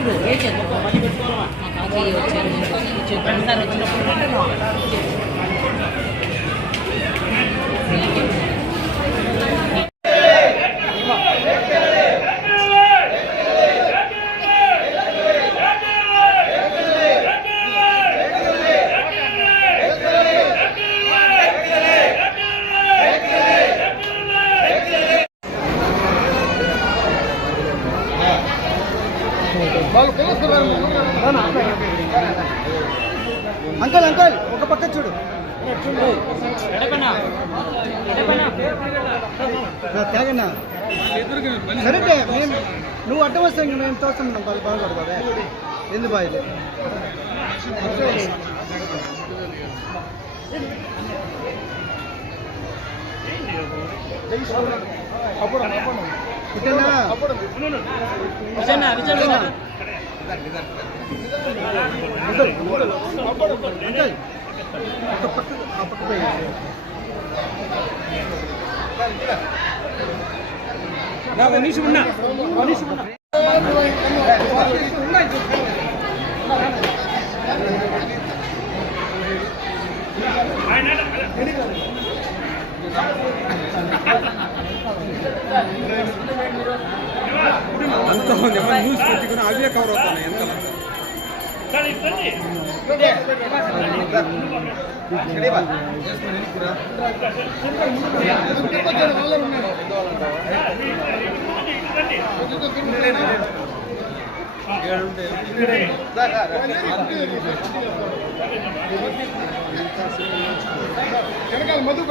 చూడు కాకి వచ్చారు ప్రతిసారి వచ్చినప్పుడు అంకల్ అంకల్ ఒక పక్క చూడు తాగన్నా సరే మేము నువ్వు అడ్డం వస్తే ఇంక మేము తోస్తున్నాం వాళ్ళు బాగుపడతావే ఎందుకు బాగా న్యూస్ పెట్టుకుని అవే కవర్ అవుతాయి ఎంత మధు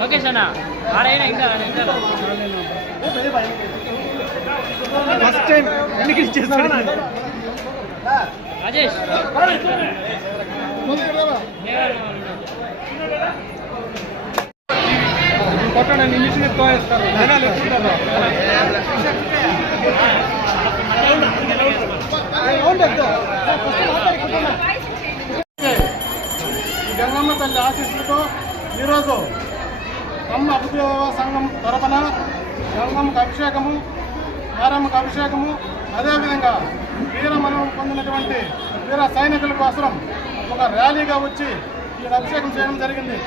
లోకేష్ అన్న ఆడైనా ఇంకా ఫస్ట్ టైం ఎందుకు ఇచ్చేస్తాను రాజేష్ కొట్టండి నిమిషం ఎక్కువ వేస్తారు జనాలు గంగమ్మ తల్లి ఆశీస్సులతో ఈరోజు కమ్మ అభివృద్ధి సంఘం తరఫున గంగమ్మకు అభిషేకము మారమ్మకు అభిషేకము అదేవిధంగా వీరమరణం పొందినటువంటి వీర సైనికుల కోసం ఒక ర్యాలీగా వచ్చి ఈ అభిషేకం చేయడం జరిగింది.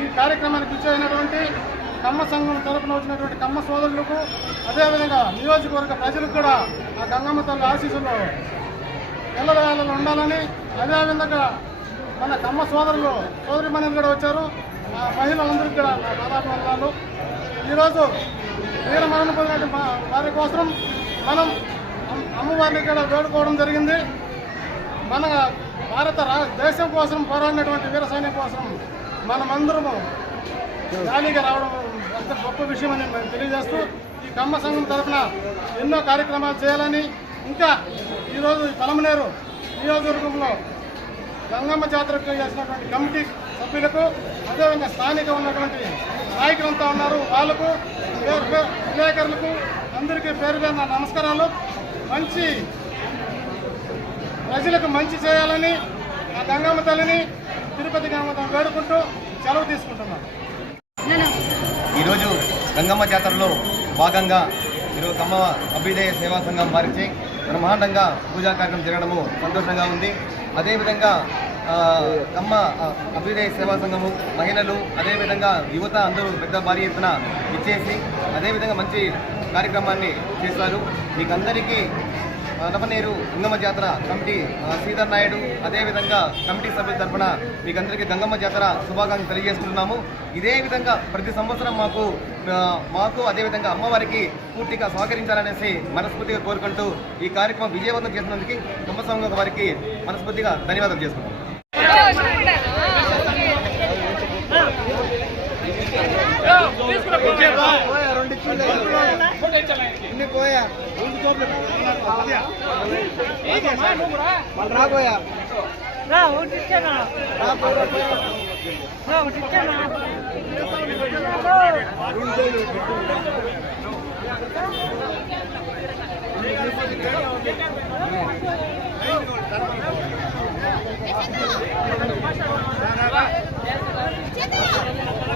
ఈ కార్యక్రమానికి ఇచ్చేసినటువంటి కమ్మ సంఘం తరఫున వచ్చినటువంటి కమ్మ సోదరులకు అదేవిధంగా నియోజకవర్గ ప్రజలకు కూడా ఆ గంగమ్మ తల్లి ఆశీస్సులు ఎల్లవేళలో ఉండాలని, అదేవిధంగా మన కమ్మ సోదరులు సోదరిమణులు కూడా వచ్చారు. ఆ మహిళలందరికీ కూడా నా పాదాభివందనాలు. ఈరోజు వీరమరణం పొందిన వారి కోసం మనం అమ్మవారిని కూడా వేడుకోవడం జరిగింది. మన భారత దేశం కోసం పోరాడినటువంటి వీర సైనిక కోసం మనమందరము ర్యాలీగా రావడం అంత గొప్ప విషయం అని మేము తెలియజేస్తూ ఈ కమ్మ సంఘం తరఫున ఎన్నో కార్యక్రమాలు చేయాలని, ఇంకా ఈరోజు పలమనేరు నియోజకవర్గంలో గంగమ్మ జాతరకు చేసినటువంటి కమిటీ సభ్యులకు, అదేవిధంగా స్థానిక ఉన్నటువంటి నాయకులంతా ఉన్నారు, వాళ్ళకు విలేకరులకు అందరికీ పేరు పేరున నమస్కారాలు. మంచి ప్రజలకు మంచి చేయాలని ఆ గంగమ్మ తల్లిని తిరుపతి గంగమ్మ వేడుకుంటూ సెలవు తీసుకుంటున్నాను. ఈరోజు గంగమ్మ జాతరలో భాగంగా ఈరోజు కమ్మ అభ్యుదయ సేవా సంఘం వారిచే బ్రహ్మాండంగా పూజా కార్యక్రమం జరగడము సంతోషంగా ఉంది. అదేవిధంగా కమ్మ అభ్యుదయ సేవా సంఘము మహిళలు అదేవిధంగా యువత అందరూ పెద్ద భారీ ఎత్తున ఇచ్చేసి అదేవిధంగా మంచి కార్యక్రమాన్ని చేస్తారు. మీకందరికీ నవనేరు గంగమ్మ జాతర కమిటీ శ్రీధర్ నాయుడు అదేవిధంగా కమిటీ సభ్యుల తరఫున మీకందరికీ గంగమ్మ జాతర శుభాకాంక్షలు తెలియజేస్తున్నాము. ఇదే విధంగా ప్రతి సంవత్సరం మాకు అదేవిధంగా అమ్మవారికి పూర్తిగా సహకరించాలనేసి మనస్ఫూర్తిగా కోరుకుంటూ ఈ కార్యక్రమం విజయవంతం చేసినందుకు కమ్మ సంఘం వారికి మనస్ఫూర్తిగా ధన్యవాదాలు చేసుకుంటాం. చేతులు